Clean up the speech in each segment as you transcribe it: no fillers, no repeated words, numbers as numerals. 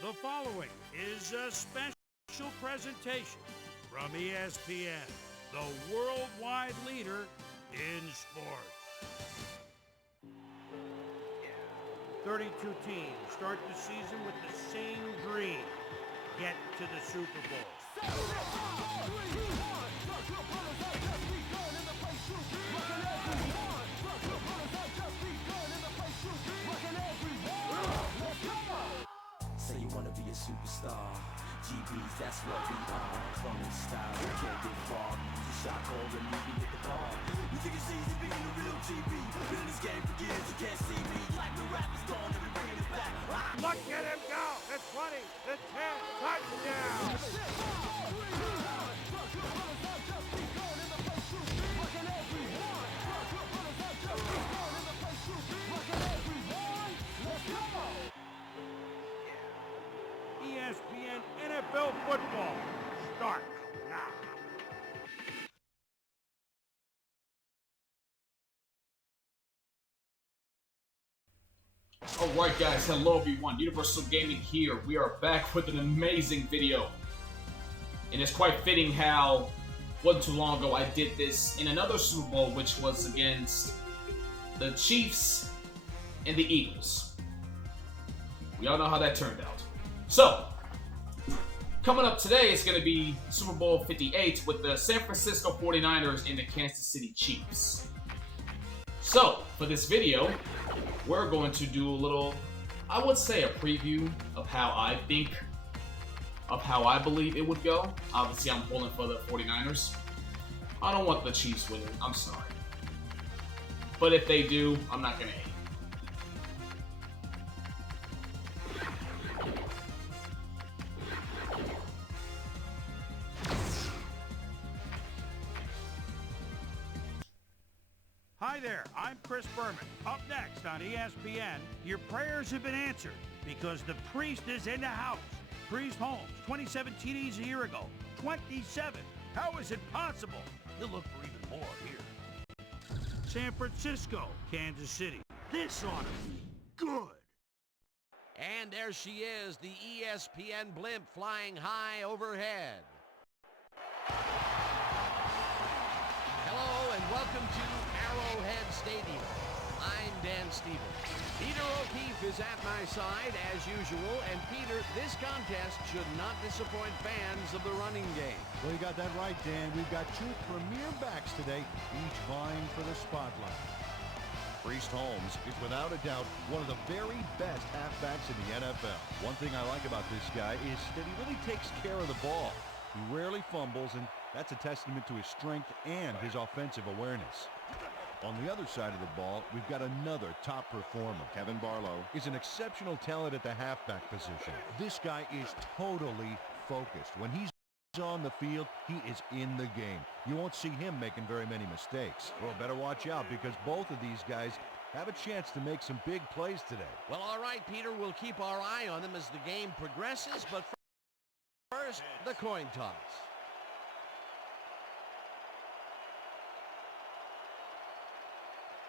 The following is a special presentation from ESPN, the worldwide leader in sports. 32 teams start the season with the same dream: get to the Super Bowl. Say you wanna be a superstar. GBs, that's what we are. Cloning style, you can't get far. Use a shot call and leave me at the bar. You think it's easy being a real GB? Been in this game for years, you can't see me. Like the rap is gone and we bringing it back. Look at him go! The 20, the 10, touchdown! ESPN NFL football starts now. Alright guys, hello everyone, Universal Gaming here. We are back with an amazing video. And it's quite fitting how, wasn't too long ago, I did this in another Super Bowl, which was against the Chiefs and the Eagles. We all know how that turned out. So, coming up today is going to be Super Bowl 58 with the San Francisco 49ers and the Kansas City Chiefs. So, for this video, we're going to do a little, I would say a preview of how I think, of how I believe it would go. Obviously, I'm pulling for the 49ers. I don't want the Chiefs winning, I'm sorry. But if they do, I'm not going to hate. Hi there, I'm Chris Berman. Up next on ESPN, your prayers have been answered because the priest is in the house. Priest Holmes, 27 TDs a year ago. 27. How is it possible? You'll look for even more here. San Francisco, Kansas City. This ought to be good. And there she is, the ESPN blimp flying high overhead. Hello and welcome to Arrowhead Stadium. I'm Dan Stevens. Peter O'Keefe is at my side as usual, and Peter, this contest should not disappoint fans of the running game. Well, you got that right, Dan. We've got two premier backs today, each vying for the spotlight. Priest Holmes is without a doubt one of the very best halfbacks in the NFL. One thing I like about this guy is that he really takes care of the ball. He rarely fumbles, and that's a testament to his strength and his offensive awareness. On the other side of the ball, we've got another top performer. Kevin Barlow is an exceptional talent at the halfback position. This guy is totally focused. When he's on the field, he is in the game. You won't see him making very many mistakes. Well, better watch out because both of these guys have a chance to make some big plays today. Well, all right, Peter, we'll keep our eye on them as the game progresses, but first, the coin toss.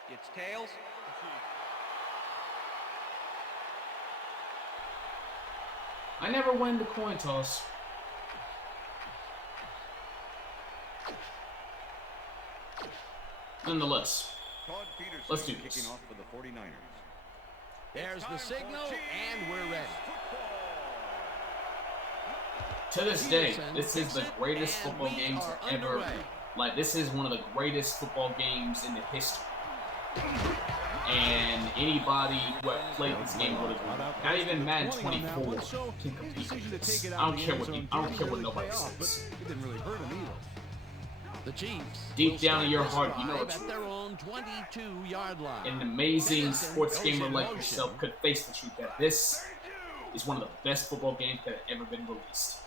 It's tails. I never win the coin toss. Nonetheless, let's do this. Kicking off for the 49ers. There's the signal, and we're ready. To this day, this is the greatest football games ever. Like, this is one of the greatest football games in the history. And anybody who had played this game would agree. Not even Madden 24 can compete with this. I don't care what nobody says. It didn't really hurt him either. The Chiefs Deep down in your heart, you know at their own 22-yard line. an amazing sports gamer like yourself could face the truth that this is one of the best football games that have ever been released.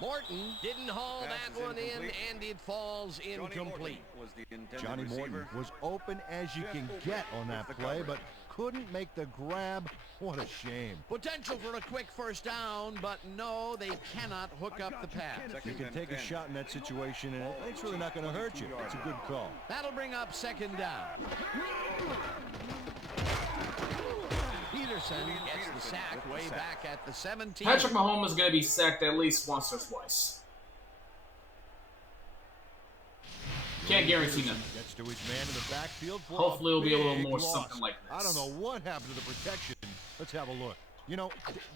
Morton didn't haul that one in, and it falls incomplete. Johnny Morton was open as you can get on that play, but couldn't make the grab. What a shame. Potential for a quick first down, but no, they cannot hook up the pass. You can take a shot in that situation, and it's really not going to hurt you. It's a good call. That'll bring up second down. Peterson gets the sack way back at the 17. Patrick Mahomes is going to be sacked at least once or twice. Can't guarantee nothing. Gets to his man in the backfield. Hopefully it'll be a little more loss. something like this. I don't know what happened to the protection. Let's have a look. You know,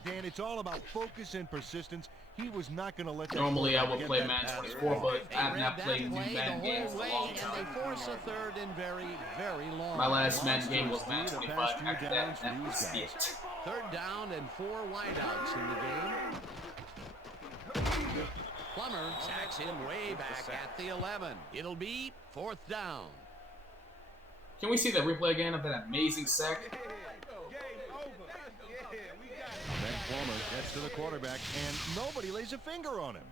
Dan, it's all about focus and persistence. He was not going to let that. Normally I would play Madden 24, but I have not played new Madden games in a long time. And they force a third and very, very long. My last Madden game was Madden 25. After that was it. Third down and 4 wideouts in the game. Plummer sacks him way back at the 11. It'll be fourth down. Can we see that replay again of that amazing sack? Then Plummer gets to the quarterback, and nobody lays a finger on him.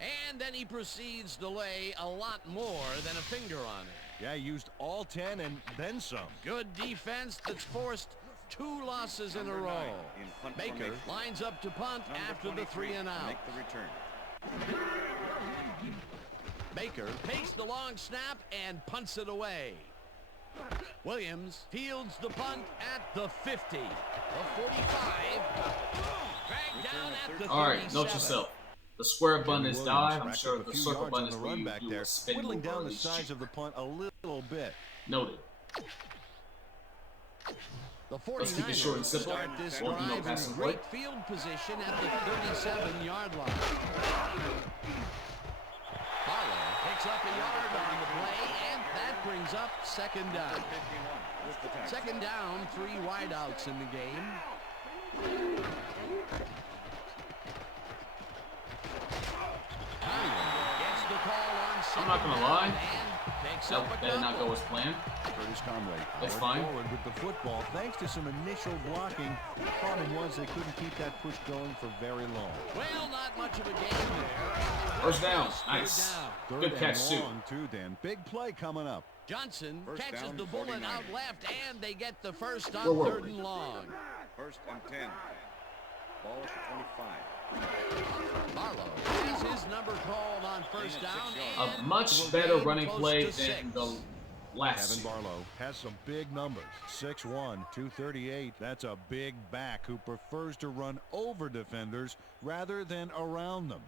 And then he proceeds to lay a lot more than a finger on it. Yeah, he used all 10 and then some. Good defense that's forced 2 losses in a row. Baker lines up to punt after the 3 and out. Make the return. Baker takes the long snap and punts it away. Williams fields the punt at the 50. The 45. Dragged down at the 37. All right, note yourself. The square button is dive. I'm sure the circle button is where you do a spin whittling move down or the size of the punt a little bit. Noted. The Let's keep it short and 49ers simple. start this Won't be no drive passing in play. great field position at the 37-yard line. Barlow picks up a yard on the play, and that brings up second down. Second down, 3 wideouts in the game. Gets the call on I'm not gonna lie. and picks up a That did not couple. go as planned. Curtis Conway That's powered fine. forward with the football thanks to some initial blocking. The problem was they couldn't keep that push going for very long. Well, not much of a game there. First down. Third Nice. down. Third Good and catch, too. long, too, Dan. Big play coming up. Johnson First catches down, the bullet 49ers. out left, and they get the first Where on were 3rd we? and long. First and 10. Ball at the 25. Barlow has his number called on first down. A and much will better gain running close play to 6. than the last. Kevin Barlow has some big numbers. 6'1", 238. That's a big back who prefers to run over defenders rather than around them.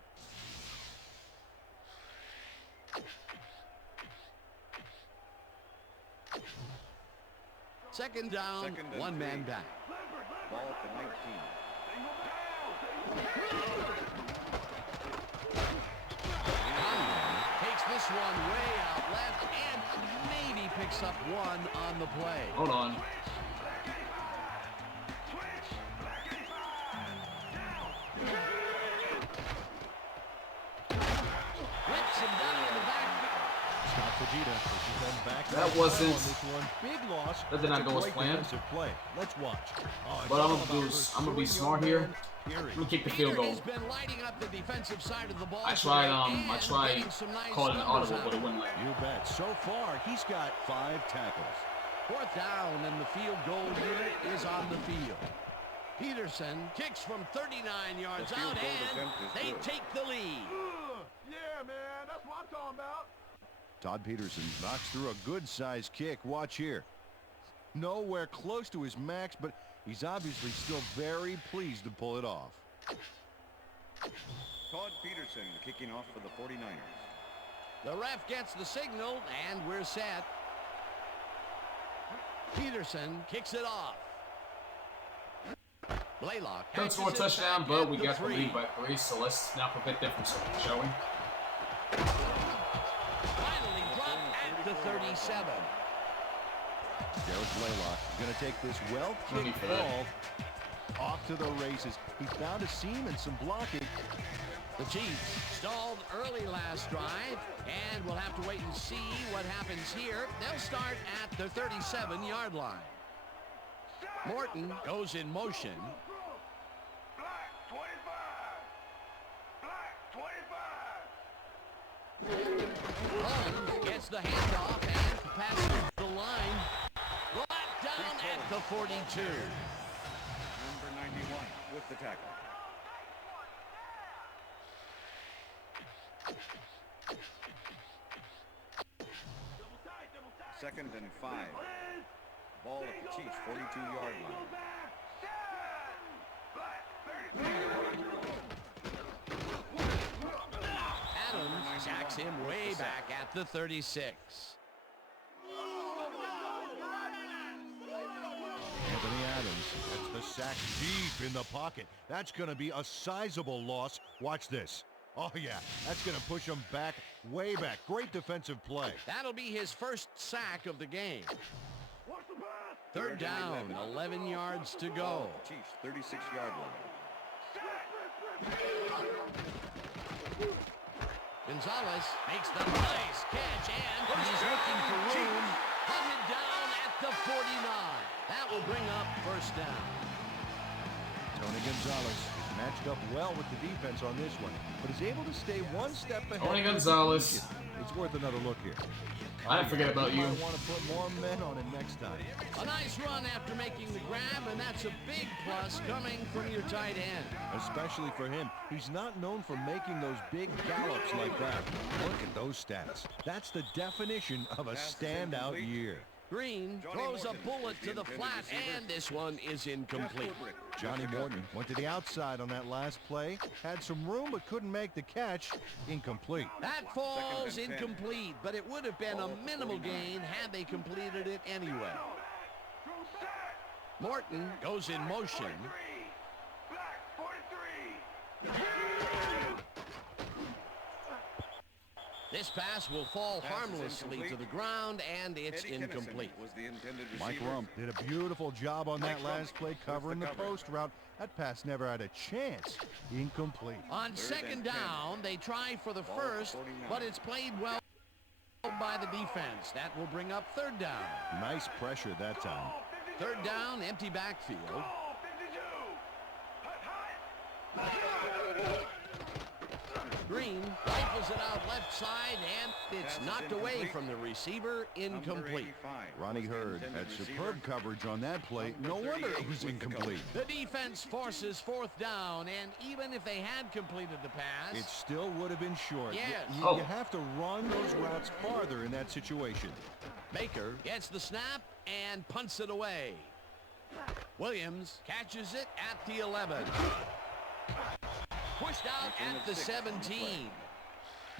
Second down, Second and 1 man 3. back. Ball at the 19. Conway takes this one way out left and maybe picks up 1 on the play. Hold on. Whips him down in the back. Scott Fujita pushes them back. That on wasn't- this one. Big loss. That did not It's a go as great planned. defensive play. Let's watch. Oh, it's What I'm all gonna do about is I'm gonna be pursuing smart your here. man. I'm gonna kick the field Peter goal. has been lighting up the defensive side of the ball. I tried today and calling getting some nice an numbers audible, out. but it wouldn't let me. You bet. So far, he's got 5 tackles. Fourth down, and the field goal unit is on the field. Peterson kicks from 39 yards The field out, goal and attempt is they good. take the lead. Yeah, man, that's what I'm talking about. Todd Peterson knocks through a good-sized kick. Watch here. Nowhere close to his max, but he's obviously still very pleased to pull it off. Todd Peterson kicking off for the 49ers. The ref gets the signal, and we're set. Peterson kicks it off. Blaylock Don't score a catches it touchdown, back but at we the got the 3. lead by 3, so let's now prevent that from something, shall we? Finally dropped at the 37. Garrett Blaylock is going to take this No need well-kicked for that. ball off to the races. He found a seam and some blocking. The Chiefs stalled early last drive, and we'll have to wait and see what happens here. They'll start at the 37-yard line. Morton goes in motion. Black 25. Holmes gets the handoff and passes the line. Brought down at the 42. Number 91 with the tackle. Second and 5. Ball at the Chiefs' 42-yard line. Adams sacks him way back at the 36. Anthony Adams gets the sack deep in the pocket. That's going to be a sizable loss. Watch this. Oh, yeah, that's going to push him back, way back. Great defensive play. That'll be his first sack of the game. Third down, 11 yards to go. Chiefs, 36-yard line. Gonzalez makes the nice catch, and he's looking for room. Hunted down at the 49. That will bring up first down. Tony Gonzalez is matched up well with the defense on this one, but is able to stay one step ahead. Tony Gonzalez. It's worth another look here. I didn't forget about you. Might want to put more men on it next time. A nice run after making the grab, and that's a big plus coming from your tight end. Especially for him. He's not known for making those big gallops like that. Look at those stats. That's the definition of a standout year. Green throws a bullet to the flat, and this one is incomplete. Johnny Morton went to the outside on that last play. Had some room, but couldn't make the catch. Incomplete. That falls incomplete, but it would have been a minimal gain had they completed it anyway. Morton goes in motion. This pass will fall harmlessly to the ground, and it's incomplete. Mike Rump did a beautiful job on that last play covering the post route. That pass never had a chance. Incomplete. On second down, they try for the first, but it's played well by the defense. That will bring up third down. Nice pressure that time. Third down, empty backfield. Green rifles it out left side, and it's knocked away from the receiver. Incomplete. Ronnie Hurd had superb coverage on that play. No wonder it was incomplete. The defense forces fourth down, and even if they had completed the pass, it still would have been short. Yes. You have to run those routes farther in that situation. Baker gets the snap and punts it away. Williams catches it at the 11. Pushed out at the 17.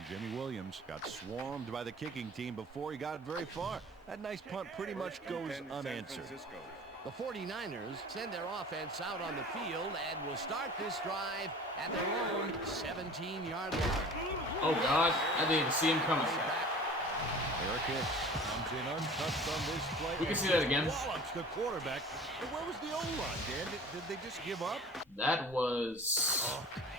Jimmy Williams got swarmed by the kicking team before he got very far. That nice punt pretty much goes unanswered. The 49ers send their offense out on the field and will start this drive at their own 17-yard line. Oh, God. I didn't even see him coming. Eric Hicks comes in untouched on this play. We can see that again. Wallops the quarterback. And where was the O-line, Dan? Did they just give up? That was...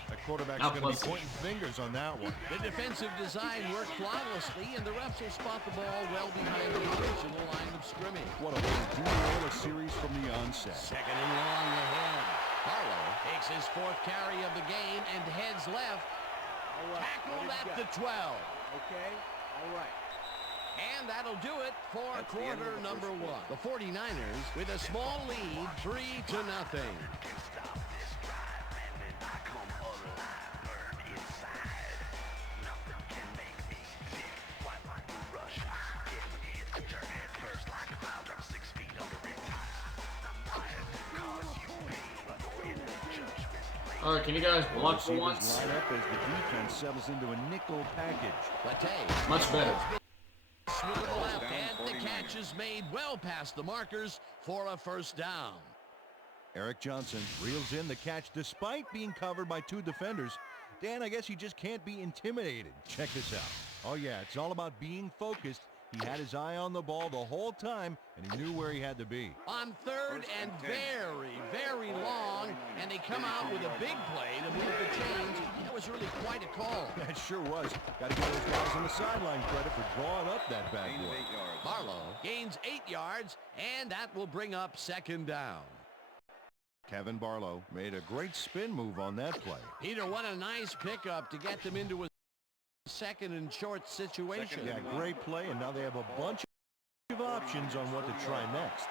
The quarterback's going to be pointing fingers on that one. The defensive design worked flawlessly, and the refs will spot the ball well behind the original line of scrimmage. What a way to derail a series from the onset. Second and long ahead. Barlow takes his fourth carry of the game and heads left. Tackled at the 12. Okay, all right. And that'll do it for quarter number one. The 49ers with a small lead, 3-0. All right, can you guys block for once? Line up as the defense settles into a nickel package. Much better. Smooth to the left, and the catch is made well past the markers for a first down. Eric Johnson reels in the catch despite being covered by two defenders. Dan, I guess he just can't be intimidated. Check this out. Oh, yeah, it's all about being focused. He had his eye on the ball the whole time, and he knew where he had to be. On third and very long, and they come out with a big play to move the chains. That was really quite a call. That sure was. Got to give those guys on the sideline credit for drawing up that bad boy. Barlow gains 8 yards, and that will bring up second down. Kevin Barlow made a great spin move on that play. Peter, what a nice pickup to get them into a second and short situation. Yeah, great play, and now they have a bunch of options on what to try next.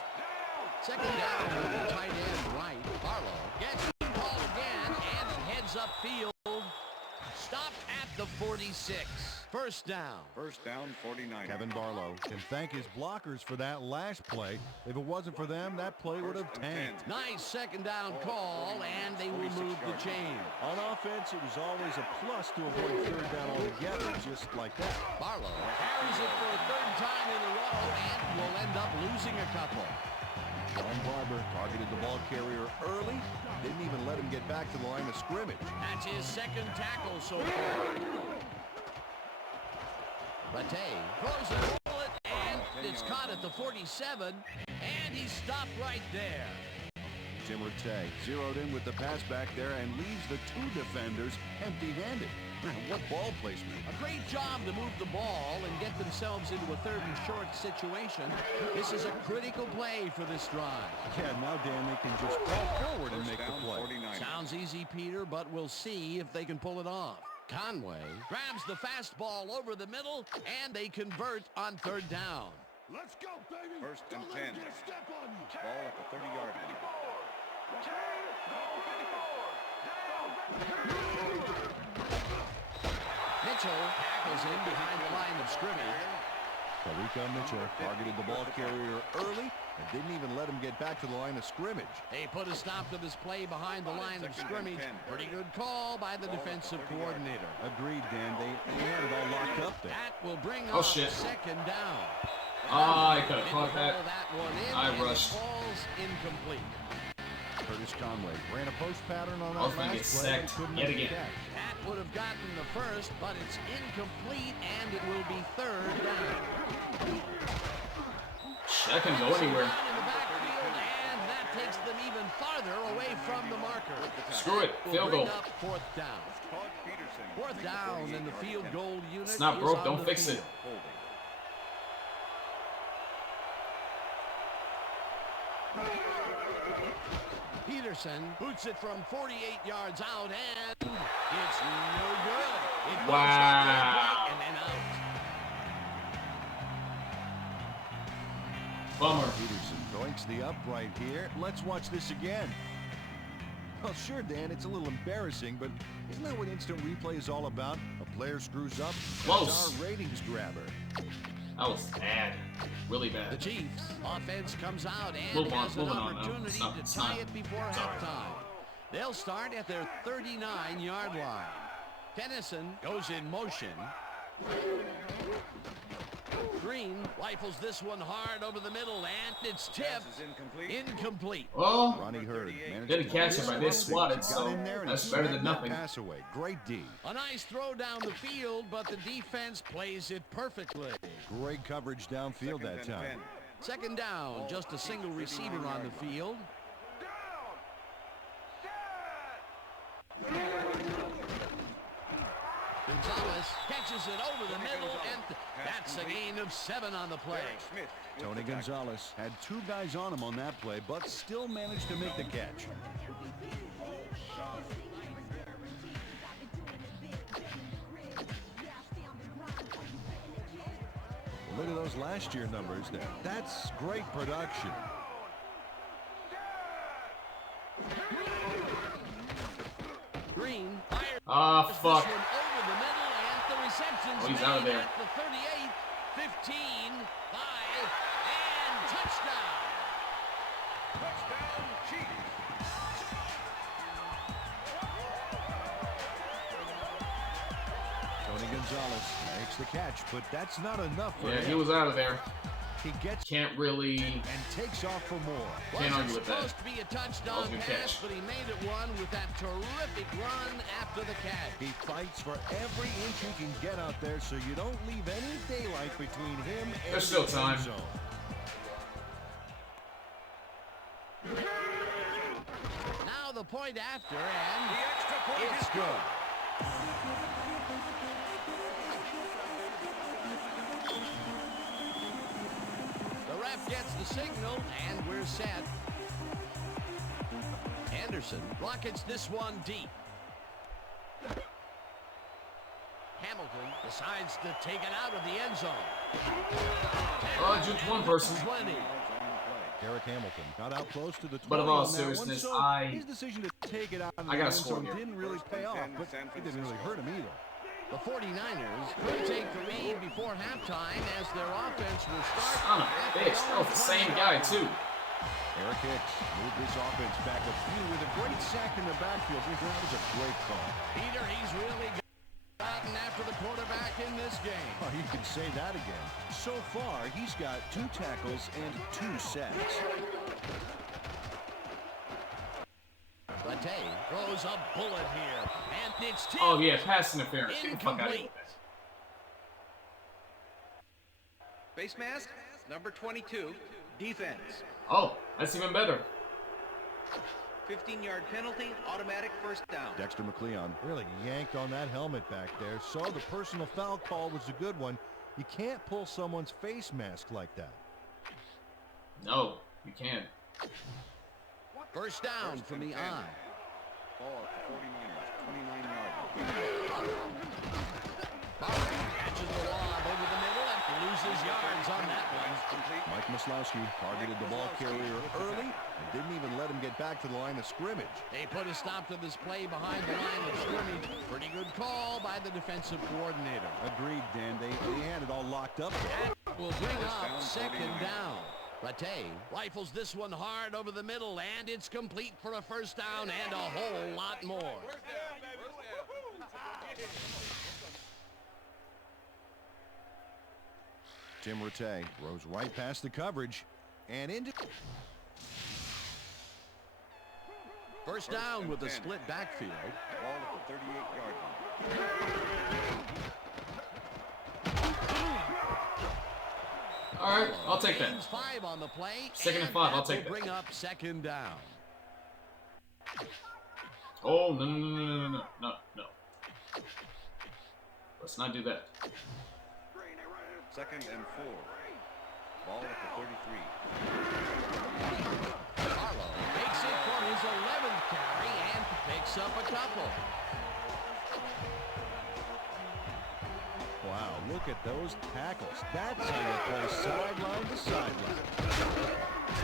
Second down with the tight end right. Barlow gets the ball again, and it heads upfield. Stopped at the 46. First down. First down, 49. Kevin Barlow can thank his blockers for that last play. If it wasn't for them, that play would have tanked. Nice second down call, and they will move the chain. On offense, it was always a plus to avoid third down altogether, just like that. Barlow carries it for a third time in a row and will end up losing a couple. John Barber targeted the ball carrier early. Didn't even let him get back to the line of scrimmage. That's his second tackle so far. Rattay throws a bullet, and it's caught at the 47, and he's stopped right there. Tim Rattay zeroed in with the pass back there and leaves the two defenders empty-handed. What ball placement. A great job to move the ball and get themselves into a third and short situation. This is a critical play for this drive. Yeah, now, Dan, they can just fall forward and make the play. 49. Sounds easy, Peter, but we'll see if they can pull it off. Conway grabs the fastball over the middle, and they convert on third down. Let's go, baby. First and 10. Ball at the 30-yard line. Mitchell tackles in behind the line of scrimmage. Tariq Mitchell targeted the ball carrier early and didn't even let him get back to the line of scrimmage. They put a stop to this play behind the line of scrimmage. Pretty good call by the defensive coordinator. Agreed, Dan. They had it all locked up there. That will bring up second down. I could have caught that. I and rushed. It falls incomplete. Curtis Conway ran a post pattern on I was that gonna last get play. sacked Couldn't yet make the again. catch. That would have gotten the first, but it's incomplete, and it will be third down. That can go anywhere. Down in the backfield, and that takes them even farther away from the marker. Screw it. Will Field bring goal. up fourth down. Todd Peterson. Fourth down, and the field goal unit It's not is broke. on Don't the fix it. field. Holding. Peterson boots it from 48 yards out, and it's no good. It goes Wow. and then out. Bummer. Peterson doinks the upright here. Let's watch this again. Well, sure, Dan, it's a little embarrassing, but isn't that what instant replay is all about? A player screws up, Close. it's our ratings grabber. That was bad. Really The bad. Chiefs offense comes out and Move on, has an moving on now. opportunity It's not- to it's tie not- it before it's all right. halftime. They'll start at their 39-yard line. Tennyson goes in motion. Green rifles this one hard over the middle, and it's Pass tipped. is incomplete. Incomplete. Well, Ronnie Hurd managed didn't to catch get it, but they swatted, got so in there and that's better than smacked that nothing. Pass away. Great D. A nice throw down the field, but the defense plays it perfectly. Great coverage downfield Second that and time. 10. Second down, just a single receiver on the field. Gonzalez catches it over the middle, and that's a gain of 7 on the play. Derek Smith with Tony the tackle. Gonzalez had two guys on him on that play, but still managed to make the catch. Look at those last year numbers there. That's great production. Green fires Ah, this fuck. one over the middle, and the reception's Oh, he's made out of there. at the 38, 15, 5, and touchdown. Touchdown, Chiefs. Tony Gonzalez makes the catch, but that's not enough for Yeah, him. he was out of there. He gets Can't really. and takes off for more. Can't Wasn't argue with that. supposed to be a That was touchdown a good pass, catch. but he made it one with that terrific run after the catch. He fights for every inch he can get out there, so you don't leave any daylight between him and There's still the time. end zone. Now the point after, and The extra point it's is good. The ref gets the signal, and we're set. Anderson rockets this one deep. Hamilton decides to take it out of the end zone. Oh, just one person. 20. yards on the play. Derek Hamilton got out close to the 20 But in all on that one, seriousness, so his decision to take it out of the I gotta end score zone here. didn't really pay off, but it didn't really hurt him either. The 49ers could take the lead before halftime as their offense will start. Son of a bitch, that was the same guy too. Eric Hicks moved this offense back a few with a great sack in the backfield. That was a great call. Peter, he's really gotten after the quarterback in this game. Oh, you can say that again. So far, he's got 2 tackles and 2 sacks. Rattay throws a bullet here, and it's tipped. Oh yeah, pass interference. Get the fuck out of here. Incomplete. Face mask, number 22, defense. Oh, that's even better. 15-yard penalty, automatic first down. Dexter McLeon really yanked on that helmet back there, so the personal foul call was a good one. You can't pull someone's face mask like that. No, you can't. First down from the eye. Ball at the 49ers, 29-yard line. Catches the lob over the middle and loses yards on that one. Mike Maslowski targeted the ball carrier early and didn't even let him get back to the line of scrimmage. They put a stop to this play behind the line of scrimmage. Pretty good call by the defensive coordinator. Agreed, Dan. They had it all locked up there. That will bring up second down. Rattay rifles this one hard over the middle, and it's complete for a first down and a whole lot more. Tim Rattay throws right past the coverage and into... First down with a split backfield. Ball at the 38-yard line. All right, I'll take that. Gains 5 on the play. Second and 5, I'll that take will that. bring up second down. Oh, no. Let's not do that. Second and 4. Ball at the 33. Harlow makes it for his 11th carry and picks up a couple. Wow, look at those tackles. That's how you play sideline to sideline.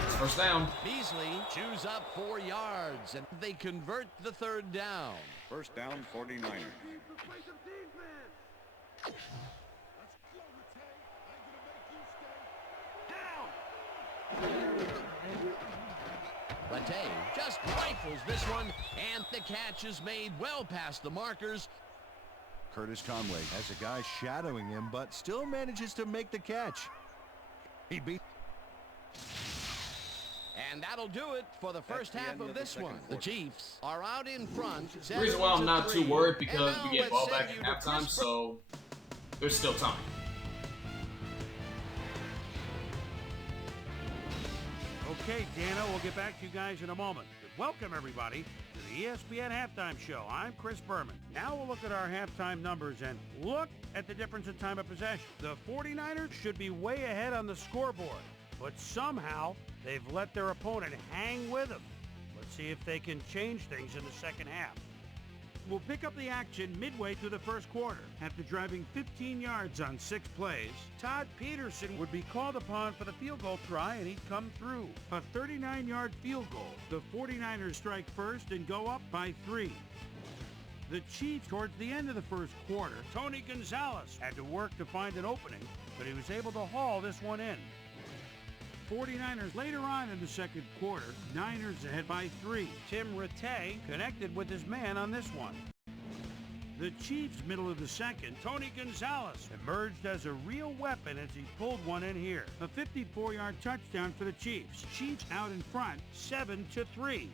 It's first down. Beasley chews up 4 yards, and they convert the third down. First down, 49ers. Rattay just rifles this one, and the catch is made well past the markers. Curtis Conway has a guy shadowing him, but still manages to make the catch. He beat... And that'll do it for the first half of this one. The Chiefs are out in front. The reason why I'm not too worried because And we now get ball let's back send at you to halftime, Chris so there's still time. Okay, Dano, we'll get back to you guys in a moment. But welcome, everybody, to the ESPN Halftime Show. I'm Chris Berman. Now we'll look at our halftime numbers and look at the difference in time of possession. The 49ers should be way ahead on the scoreboard, but somehow they've let their opponent hang with them. Let's see if they can change things in the second half. We'll pick up the action midway through the first quarter. After driving 15 yards on 6 plays, Todd Peterson would be called upon for the field goal try, and he'd come through. A 39-yard field goal. The 49ers strike first and go up by 3. The Chiefs, towards the end of the first quarter, Tony Gonzalez had to work to find an opening, but he was able to haul this one in. 49ers later on in the second quarter, Niners ahead by 3. Tim Rattay connected with his man on this one. The Chiefs, middle of the second, Tony Gonzalez emerged as a real weapon as he pulled one in here. A 54-yard touchdown for the Chiefs. Chiefs out in front, 7-3.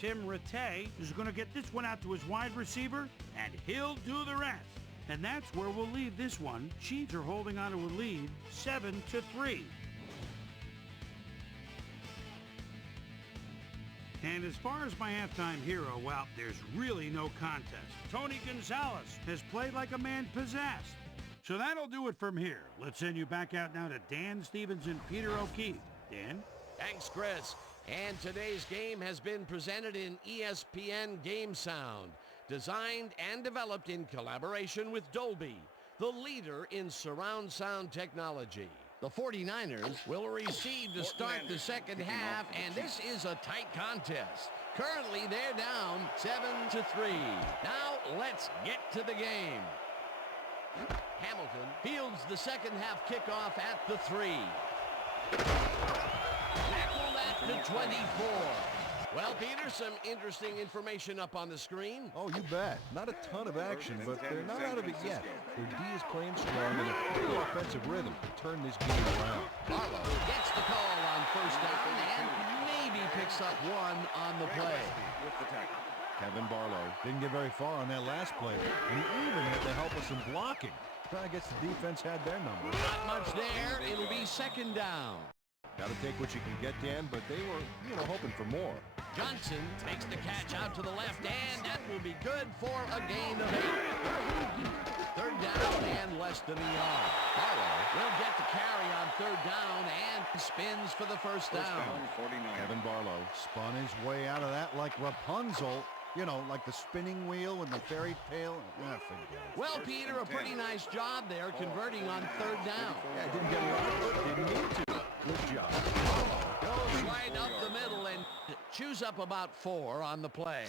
Tim Rattay is going to get this one out to his wide receiver, and he'll do the rest. And that's where we'll leave this one. Chiefs are holding on to a lead, 7-3. And as far as my halftime hero, well, there's really no contest. Tony Gonzalez has played like a man possessed. So that'll do it from here. Let's send you back out now to Dan Stevens and Peter O'Keefe. Dan? Thanks, Chris. And today's game has been presented in ESPN Game Sound, designed and developed in collaboration with Dolby, the leader in surround sound technology. The 49ers will receive to start the second half, and this is a tight contest. Currently, they're down 7-3. Now, let's get to the game. Hamilton fields the second half kickoff at the 3. Tackled at the 24. Well, Peter, some interesting information up on the screen. Oh, you bet. Not a ton of action, but they're not out of it yet. Their D is playing strong in a pretty offensive rhythm to turn this game around. Barlow gets the call on first down and maybe picks up one on the play. Kevin Barlow didn't get very far on that last play, and he even had the help of some blocking. I guess the defense had their number. Not much there. It'll be second down. Got to take what you can get, Dan, but they were, hoping for more. Johnson makes the catch out to the left, and that will be good for a gain of 8. Third down and less than a yard. Barlow will get the carry on third down and spins for the first down. Kevin Barlow spun his way out of that like Rapunzel. Like the spinning wheel and the fairy tale. Forget it. Well, Peter, a pretty nice job there converting on third down. Yeah, didn't get a lot, but didn't need to. Good job. Goes right up the middle and chews up about 4 on the play.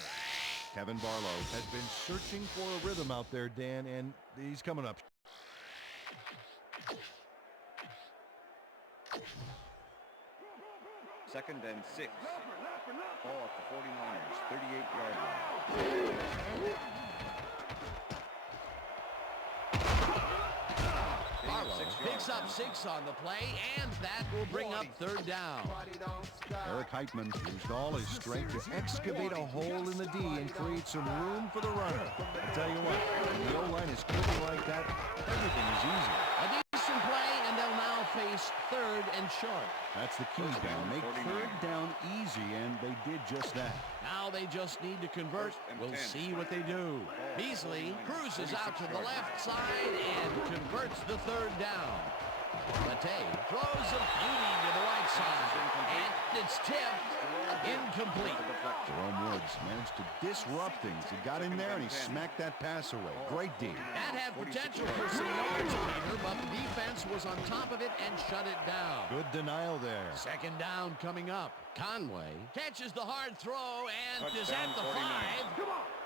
Kevin Barlow has been searching for a rhythm out there, Dan, and he's coming up. Second and 6. Ball at the 49ers, 38-yard line. Barlow picks up 6 on the play, and that will bring up third down. Eric Heitman used all his strength to excavate a hole in the D and create some room for the runner. I tell you what, when the O-line is clicking like that, everything is easy. A decent play, and they'll now face third and short. That's the key, Dan. Make third down easy, and they did just that. Now they just need to convert. We'll see what they do. Beasley cruises out to the left side and converts the third down. Matei throws a beauty to the right side, and it's tipped incomplete. Jerome Woods managed to disrupt things. He got in there and he smacked that pass away. Great D. That had potential for some yards, Peter, but the defense was on top of it and shut it down. Good denial there. Second down coming up. Conway catches the hard throw and is at the 5.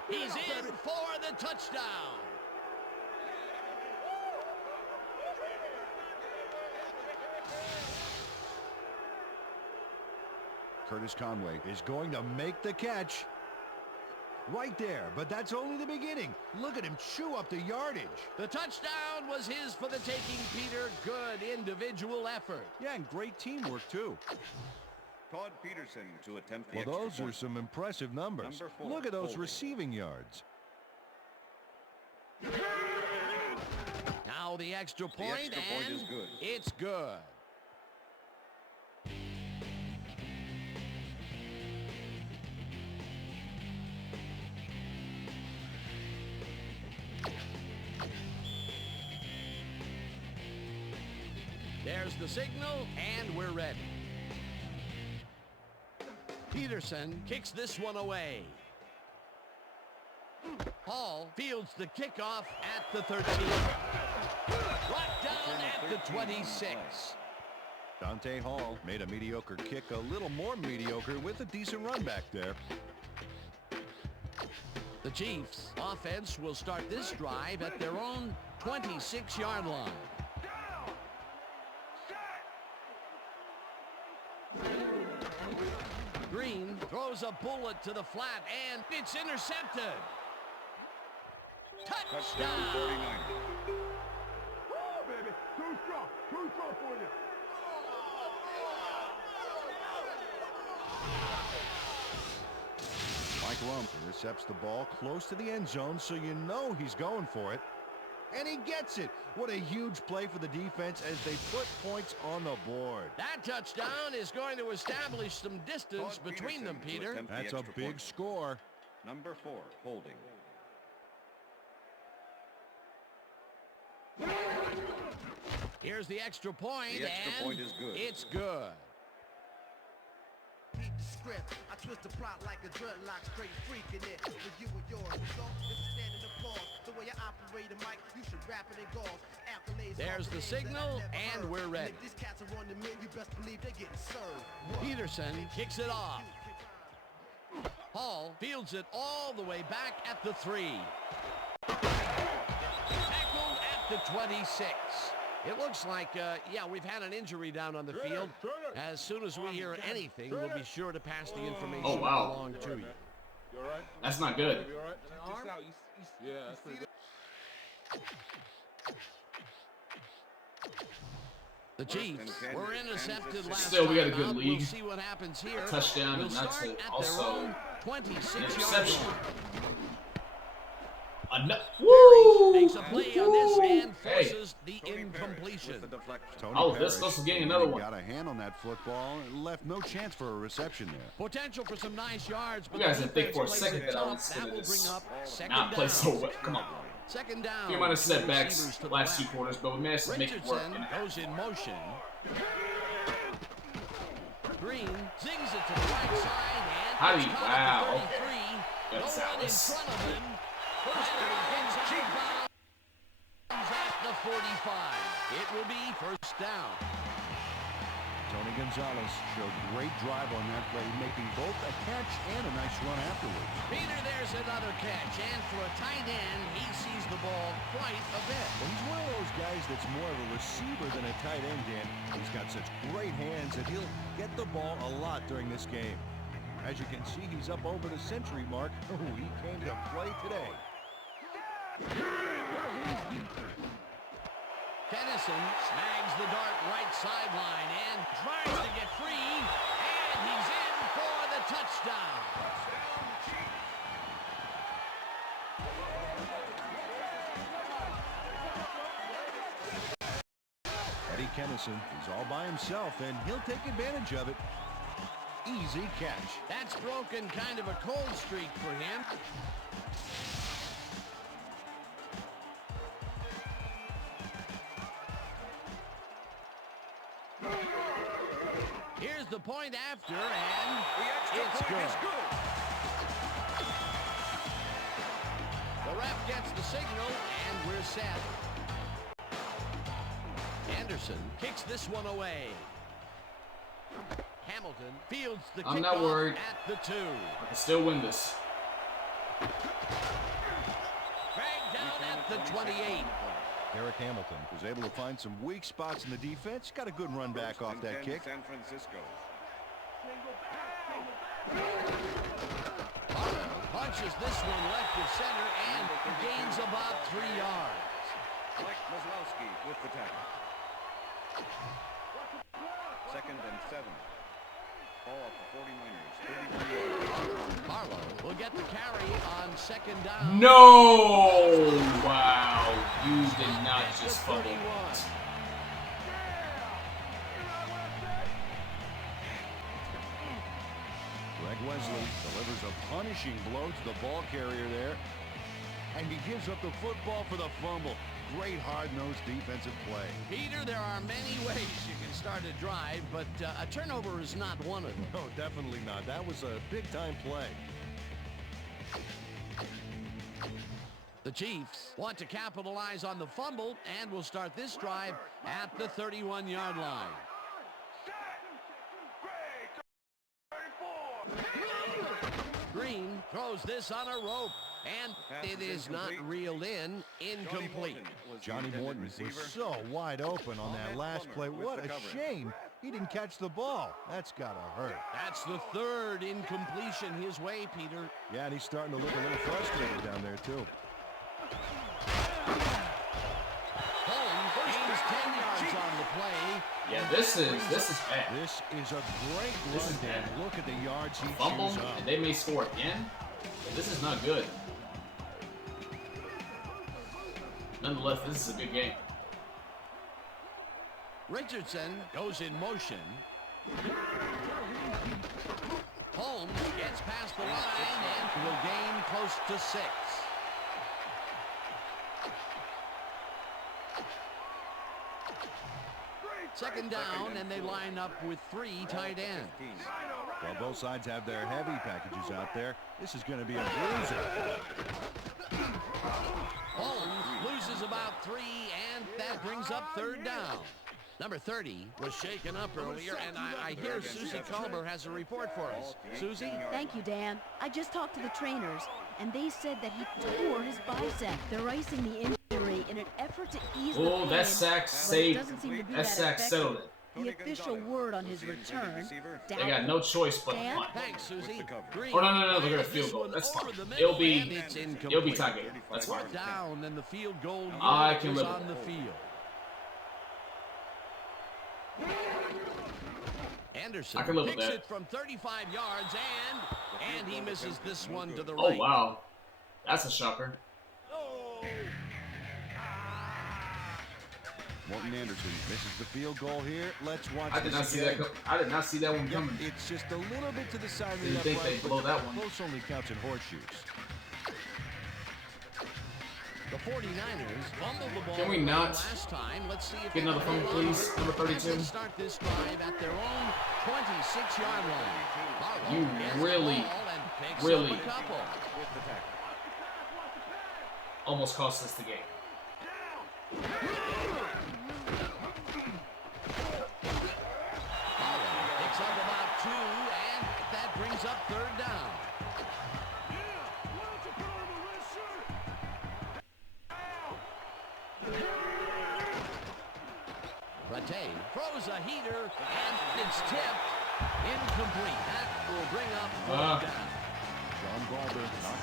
He's in for the touchdown. Curtis Conway is going to make the catch. Right there, but that's only the beginning. Look at him chew up the yardage. The touchdown was his for the taking, Peter. Good individual effort. Yeah, and great teamwork, too. Todd Peterson to attempt the Well, those are some impressive numbers. Number 4, Look at those holding. receiving yards. Now the extra point, The extra point and is good. It's good. There's the signal, and we're ready. Peterson kicks this one away. Hall fields the kickoff at the 13. Brought down at the 26. Dante Hall made a mediocre kick a little more mediocre with a decent run back there. The Chiefs' offense will start this drive at their own 26-yard line. Green throws a bullet to the flat, and it's intercepted. Touchdown! 49ers. Baby, too strong for you. Mike Rump intercepts the ball close to the end zone, so you know he's going for it. And he gets it. What a huge play for the defense as they put points on the board. That touchdown is going to establish some distance Todd between them, Peterson to Peter. attempt the That's a extra big point. score. Number 4, holding. Here's the extra point, The extra and point is good. It's good. Beat the script. I twist the plot like a dreadlock, straight freaking it. For you and yours, result is a standing applause. The way I operate a mic, you should rap it in gauze. There's the signal, and we're ready. Peterson kicks it off. Hall fields it all the way back at the 3. Tackled at the 26. It looks like, yeah, we've had an injury down on the field. As soon as we hear anything, we'll be sure to pass the information along to you. That's not good. Yeah, that's pretty good. The Chiefs were intercepted last Still, we got a time good out. lead. We'll see what happens here. Touchdown, We'll and that's start it. at Also, their own 26-yard interception. line. Woo! Makes a play on this and Hey. forces the incompletion. Oh, this goes for getting another one. Got a hand on that football and left no chance for a reception there. Potential for some nice yards, but You guys the didn't think for a defense second plays it that I tough. was That gonna will bring just up second not play down. so well. Come on. Second down. Few amount of Two setbacks receivers to the last 2 left. quarters, but we managed to make it work. Richardson goes in motion. Green zings it to the right side and How do it's you- caught wow, at the okay. 33. Good No one in Salas. front of him. First and he gets out of bounds at the 45. It will be first down. Tony Gonzalez showed great drive on that play, making both a catch and a nice run afterwards. Peter, there's another catch, and for a tight end, he sees the ball quite a bit. Well, he's one of those guys that's more of a receiver than a tight end, Dan. He's got such great hands that he'll get the ball a lot during this game. As you can see, he's up over the century mark. Oh, he came to play today. Kennison snags the dart right sideline and tries to get free, and he's in for the touchdown. Eddie Kennison is all by himself, and he'll take advantage of it. Easy catch. That's broken kind of a cold streak for him. Here's the point after, and it's good. The ref gets the signal, and we're set. Anderson kicks this one away. Hamilton fields the I'm not kickoff worried. at the 2. I can still win this. Dragged down at the 28. Derek Hamilton was able to find some weak spots in the defense. Got a good run back off that kick. San Francisco. Barlow punches this one left of center and gains about 3 yards. Mike Maslowski with the tackle. 2nd and 7. Ball at the 49ers. 31 yards. Barlow will get the carry on 2nd down. No! Wow. You did not just fumble. 31. Greg Wesley delivers a punishing blow to the ball carrier there. And he gives up the football for the fumble. Great hard-nosed defensive play. Peter, there are many ways you can start a drive, but a turnover is not one of them. No, definitely not. That was a big-time play. The Chiefs want to capitalize on the fumble and will start this drive at the 31-yard line. Green throws this on a rope, and it is not reeled in. Incomplete. Johnny Morton was so wide open on that last play. What a shame he didn't catch the ball. That's got to hurt. That's the 3rd incompletion his way, Peter. Yeah, and he's starting to look a little frustrated down there, too. Holmes gains 10 yards on the play. Yeah, this is bad. This is a great This run, is Dan. bad. Look at the yards he Fumble, chews up. and they may score again. This is not good. Nonetheless, this is a good game. Richardson goes in motion. Holmes gets past the line and will gain close to 6. Second down, and they line up with 3 tight ends. Well, both sides have their heavy packages out there. This is going to be a bruiser. Holmes loses about 3, and that that brings up third down. Number 30 was shaken up earlier, and I hear Susie Culber has a report for us. Susie? Thank you, Dan. I just talked to the trainers, and they said that he tore his bicep. They're icing the injury in an effort to ease the pain. Oh, that sack saved. That sack settled it. The official word on his return. They got no choice but to punt. Thanks, Susie. Oh no, they're gonna field goal. That's fine. It'll be tie game. That's fine. Fourth down, and the field goal I can live on with the field. Anderson picks it from 35 yards, and he misses this one to the right. Oh wow, that's a shocker. Morton Anderson misses the field goal here. Let's watch. I did not see that. I did not see that one coming. It's just a little bit to the side of the Didn't think they'd blow that one. Close only counts in horseshoes. The 49ers fumbled the ball. Can we not last time? Let's see if get another phone, please? Number 32. Start this drive at their own 26-yard line. You really almost cost us the game. Picks up about 2, and that brings up third down. Rattay throws a heater, and it's tipped. Incomplete. That will bring up fourth down.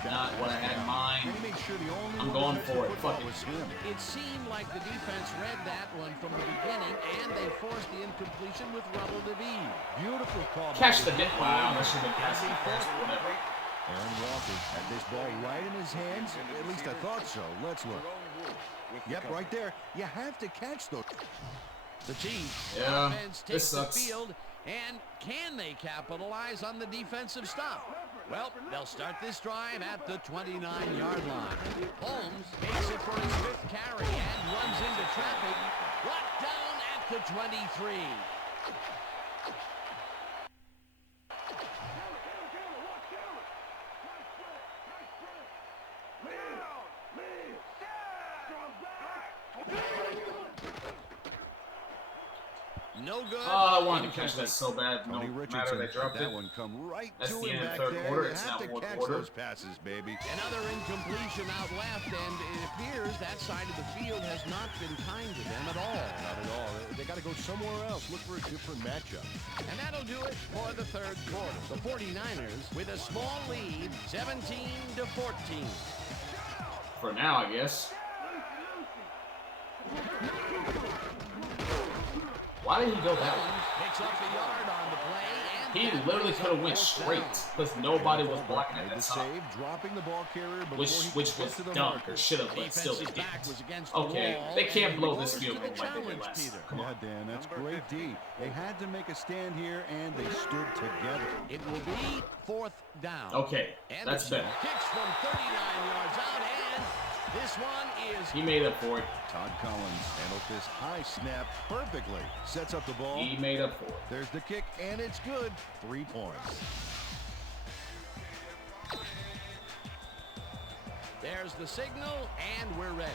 Not what I had in mind. I'm going for it. Fuck it. It seemed like the defense read that one from the beginning, and they forced the incompletion with relative ease. Beautiful call. Catch the dip. Wow, that should have been passing first. Whatever. Aaron Walker had this ball right in his hands. At least I thought so. Let's look. Yep, right there. You have to catch those. The Chiefs offense takes the field, and can they capitalize on the defensive stop? Well, they'll start this drive at the 29-yard line. Holmes takes it for his 5th carry and runs into traffic. Brought down at the 23. No good. Oh, I wanted to catch that so bad. No matter they dropped that it. one come right That's to the him end of back third there. quarter. You It's have now to fourth catch quarter. those passes, baby. Another incompletion out left, and it appears that side of the field has not been kind to them at all. Not at all. They got to go somewhere else. Look for a different matchup. And that'll do it for the third quarter. The 49ers with a small lead, 17-14. For now, I guess. Why did he go that way? Picks up the yard on the play, and He literally could have went straight because nobody was blocking at that time. Dropping the ball carrier Which was dumb. Or should have, but still they didn't. Okay, they can't blow this field goal like they did last. Come on. Yeah, Dan, that's great D. They had to make a stand here, and they stood together. it will be fourth down. Okay, that's better. Kicks from 39 yards out, and this one is... He made up for it. Todd Collins handled this high snap perfectly. Sets up the ball. He made up for it. There's the kick, and it's good. 3 points. There's the signal, and we're ready.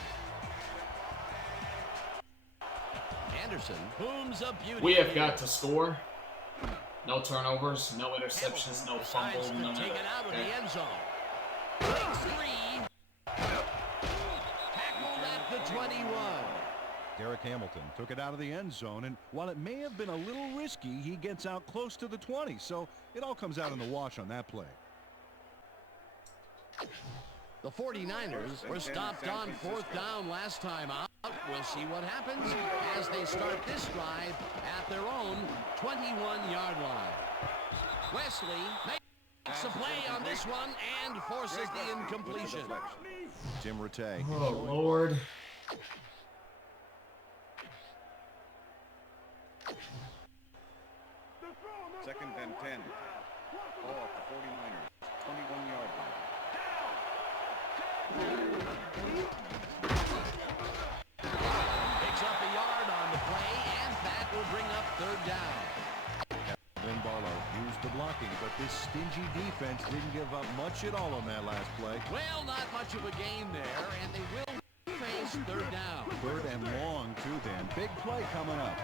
Anderson booms up beauty. We have got to score. No turnovers, no interceptions, no fumbles, none of Take it that. out of Okay. the end zone. Breaks 3. Tackled at the 21. Derek Hamilton took it out of the end zone, and while it may have been a little risky, he gets out close to the 20, so it all comes out in the wash on that play. The 49ers were stopped on fourth down last time out. We'll see what happens as they start this drive at their own 21-yard line. Wesley makes a play on this one and forces the incompletion. Tim Rattay. Oh, Lord. Second and 10. Ball at the 49ers. 21-yard line. Picks up a yard on the play, and that will bring up third down. Lynn Barlow used the blocking, but this stingy defense didn't give up much at all on that last play. Well, not much of a game there, and they will nice third down. Third and long, too, Dan. Big play coming up.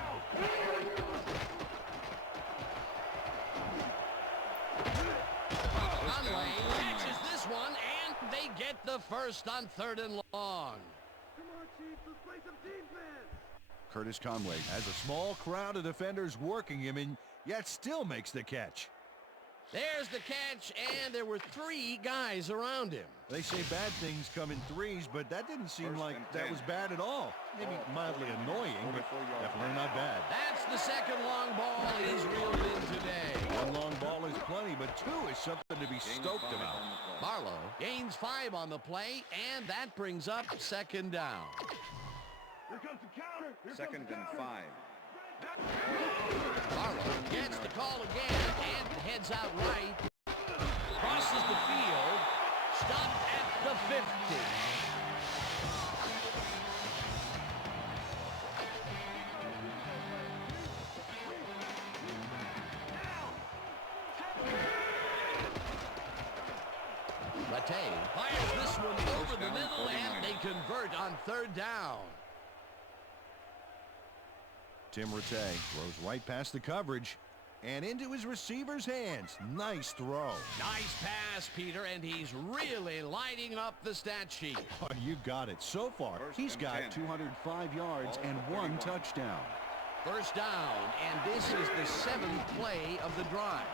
Conway catches this one, and they get the first on third and long. Curtis Conway has a small crowd of defenders working him, and yet still makes the catch. There's the catch, and there were 3 guys around him. They say bad things come in threes, but that didn't seem like that was bad at all. Maybe mildly annoying, but definitely not bad. That's the second long ball he's reeled in today. One long ball is plenty, but 2 is something to be stoked about. Barlow gains 5 on the play, and that brings up second down. Here comes the counter. Second and 5. Barlow gets the call again and heads out right. Crosses the field. Stopped at the 50. Rattay fires this one over the middle, and they convert on third down. Tim Rattay throws right past the coverage and into his receiver's hands. Nice throw. Nice pass, Peter, and he's really lighting up the stat sheet. Oh, you got it. So far, he's got 205 yards and 1 touchdown. First down, and this is the 7th play of the drive.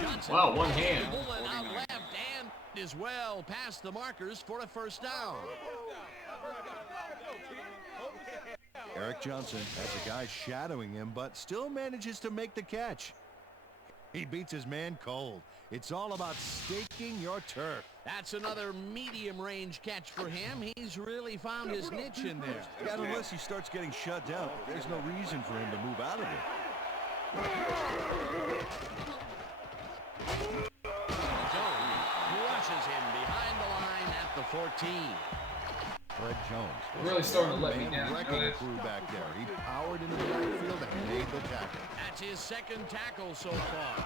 Johnson, wow, one hand. Pulling out left and is well past the markers for a first down. Eric Johnson has a guy shadowing him, but still manages to make the catch. He beats his man cold. It's all about staking your turf. That's another medium-range catch for him. He's really found his niche in there. And unless he starts getting shut down, there's no reason for him to move out of it. Jones crushes him behind the line at the 14. Fred Jones. Really starting to let me down. Wrecking crew back there. He powered into the backfield and made the tackle. That's his second tackle so far.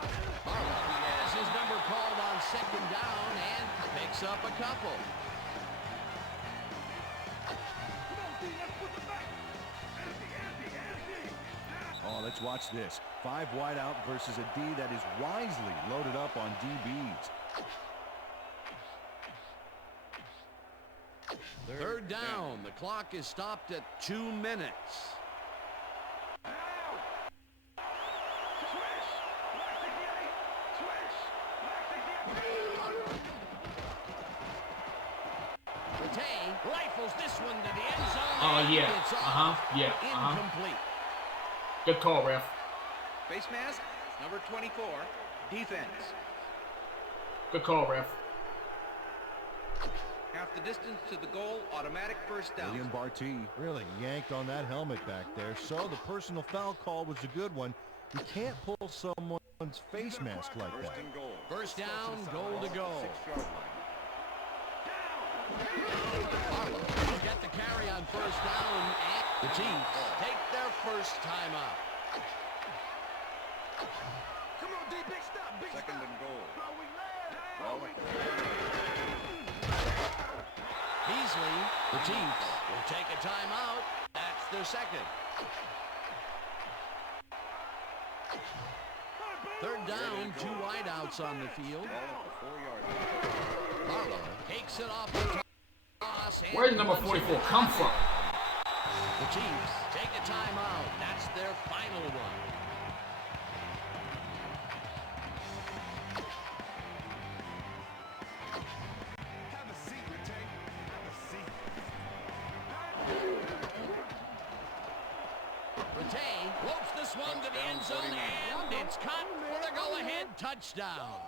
Barlow has his number called on second down and picks up a couple. Oh, let's watch this. 5 wide out versus a D that is wisely loaded up on DBs. Third down. The clock is stopped at 2 minutes. Rattay rifles this one to the end zone. Oh, yeah. It's off. Yeah. Incomplete. Good call, ref. Face mask, number 24, defense. Good call, ref. Half the distance to the goal, automatic first down. William Barty really yanked on that helmet back there, so the personal foul call was a good one. You can't pull someone's face mask like that. First down, goal to go. 6-yard line. Barlow will get the carry on first down, and the Chiefs take their first timeout. Come on, D, big stop, big Second stop. and goal. Ball Ball at the Beasley, the Chiefs will take a timeout. That's their second. Third down, 2 wideouts on the field. Ball at the 4-yard line. Barlow takes it off the toss. Where did number 44 come from? The Chiefs take a timeout. That's their final one. Have a seat, Rattay. Have a seat. Rattay ropes this one to the end zone, and it's caught for the go-ahead touchdown.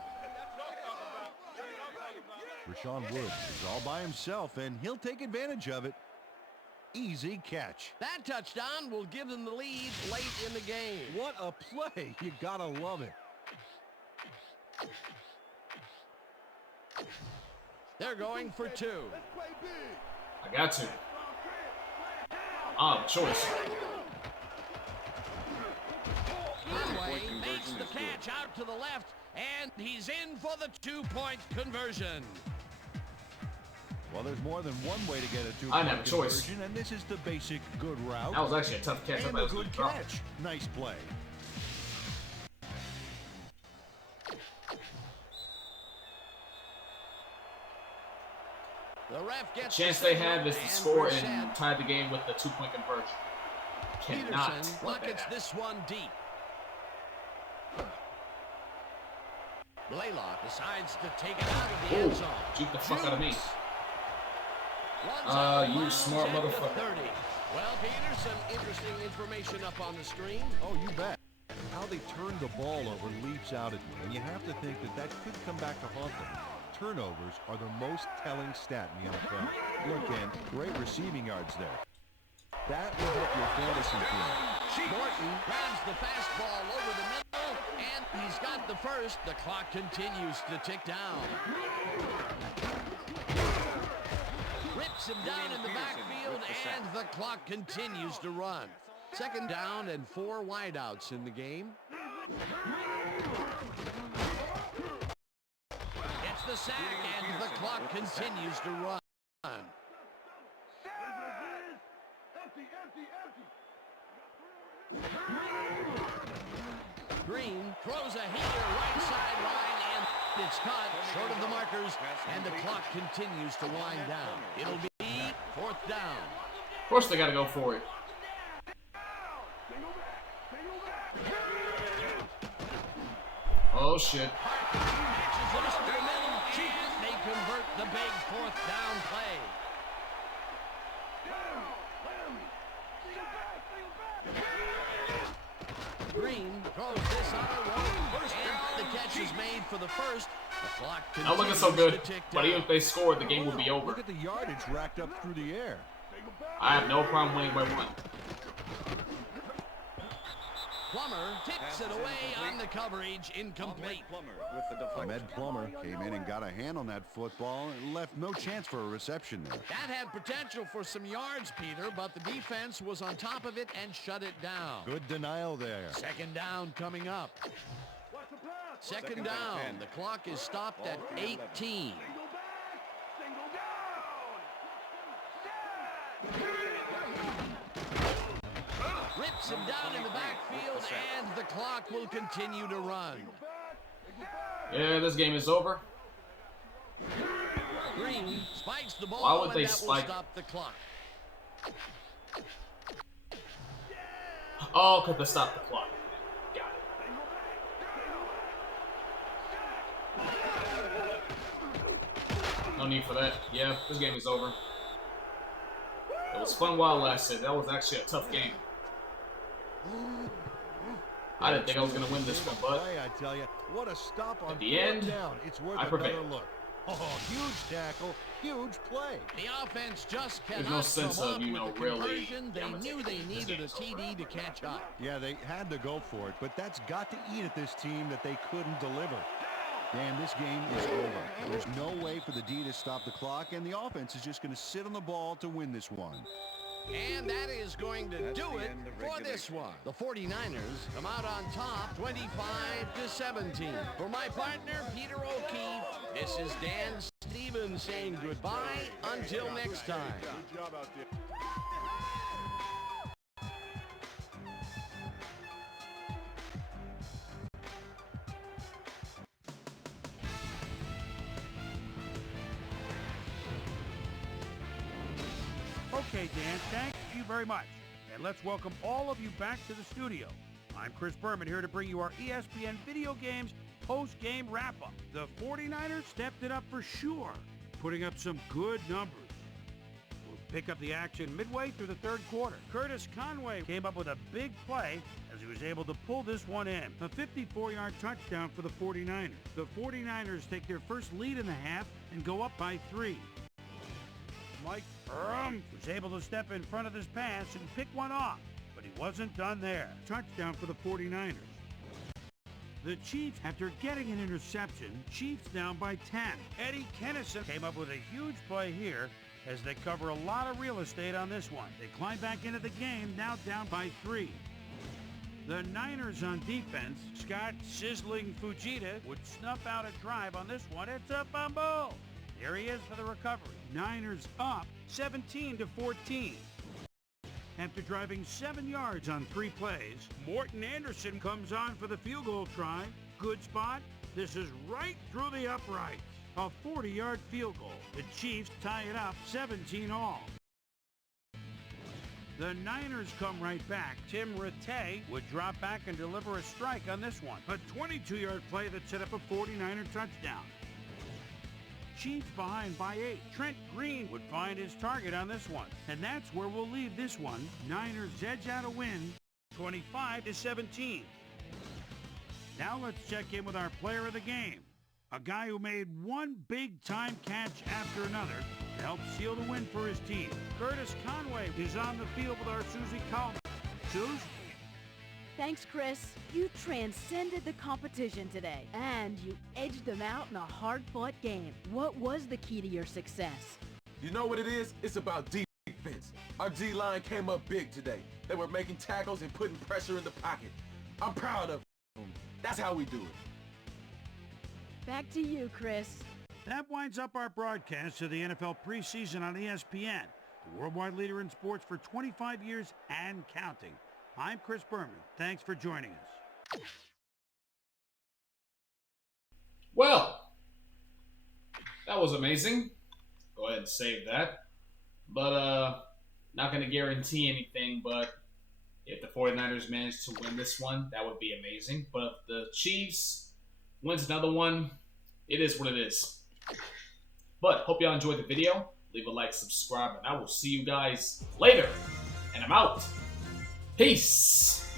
Rashawn Woods is all by himself, and he'll take advantage of it. Easy catch. That touchdown will give them the lead late in the game. What a play. You gotta love it. They're going for 2. I got to. Odd choice. Conway makes the catch out to the left, and he's in for the 2-point conversion. Well, there's more than one way to get a I didn't have a choice. conversion, and this is the basic good route. That was actually a tough catch. And a good catch. Nice play. The ref gets chance they have is to score and tie the game with the 2-point conversion. Cannot. Peterson buckets this one deep. Blaylock decides to take it out of the end zone. Juke the fuck out of me. You smart motherfucker. 30. Well, Peter, some interesting information up on the screen. Oh, you bet. How they turned the ball over leaps out at you, and you have to think that that could come back to haunt them. Turnovers are the most telling stat in the NFL. Look, Dan, great receiving yards there. That will help your fantasy team. Morton grabs the fastball over the middle, and he's got the first. The clock continues to tick down. Rips him down in the backfield, and the clock continues to run. 2nd down and 4 wideouts in the game. It's the sack, and the clock continues to run. Green throws a heater right sideline, and it's caught short of the markers, and the clock continues to wind down. It'll be 4th down. Of course they got to go for it. Oh, shit. They convert the big 4th down play. Green throws this on a roll, and the catch is made for the first. The clock Not looking so good, but even if they score, the game will be over. Look at the yardage racked up through the air. I have no problem winning by 1. Plummer tips it away on the coverage, incomplete. Ahmed Plummer came in and got a hand on that football and left no chance for a reception there. That had potential for some yards, Peter, but the defense was on top of it and shut it down. Good denial there. 2nd down coming up. 2nd down. The clock is stopped at 18. Rips him down in the backfield, and the clock will continue to run. Yeah, this game is over. Green spikes the ball. Why would they and that spike? will stop the clock. Oh, because they stopped the clock. Got it. No need for that. Yeah, this game is over. It was fun while it lasted. That was actually a tough game. I didn't think I was going to win this one, but I tell you, what a stop on at the end, down. It's worth I another prevailed. look. Oh, huge tackle, huge play. The offense just cannot There's no sense come of, up you know, with the really conversion. They knew they needed a TD to catch up. Yeah, they had to go for it, but that's got to eat at this team that they couldn't deliver. Dan, this game is over. There's no way for the D to stop the clock, and the offense is just going to sit on the ball to win this one. And that is going to do it for this one. The 49ers come out on top 25-17. For my partner, Peter O'Keefe, this is Dan Stevens saying goodbye until next time. Good job out there. Okay, Dan, thank you very much. And let's welcome all of you back to the studio. I'm Chris Berman here to bring you our ESPN Video Games post-game wrap-up. The 49ers stepped it up for sure, putting up some good numbers. We'll pick up the action midway through the 3rd quarter. Curtis Conway came up with a big play as he was able to pull this one in. A 54-yard touchdown for the 49ers. The 49ers take their first lead in the half and go up by 3. Mike was able to step in front of this pass and pick one off, but he wasn't done there. Touchdown for the 49ers. The Chiefs, after getting an interception, Chiefs down by 10. Eddie Kennison came up with a huge play here as they cover a lot of real estate on this one. They climb back into the game, now down by 3. The Niners on defense, Scott Sizzling Fujita would snuff out a drive on this one. It's a fumble. The There he is for the recovery. Niners up 17-14. After driving 7 yards on 3 plays, Morton Anderson comes on for the field goal try. Good spot. This is right through the uprights. A 40-yard field goal. The Chiefs tie it up 17-all. The Niners come right back. Tim Rattay would drop back and deliver a strike on this one. A 22-yard play that set up a 49er touchdown. Chiefs behind by 8. Trent Green would find his target on this one. And that's where we'll leave this one. Niners edge out a win, 25-17. Now let's check in with our player of the game. A guy who made one big-time catch after another to help seal the win for his team. Curtis Conway is on the field with our Susie Coleman. Suze? Thanks, Chris. You transcended the competition today, and you edged them out in a hard-fought game. What was the key to your success? You know what it is? It's about defense. Our D-line came up big today. They were making tackles and putting pressure in the pocket. I'm proud of them. That's how we do it. Back to you, Chris. That winds up our broadcast of the NFL preseason on ESPN, the worldwide leader in sports for 25 years and counting. I'm Chris Berman. Thanks for joining us. Well, that was amazing. Go ahead and save that. But, not going to guarantee anything, but if the 49ers manage to win this one, that would be amazing. But if the Chiefs wins another one, it is what it is. But hope y'all enjoyed the video. Leave a like, subscribe, and I will see you guys later. And I'm out. Peace.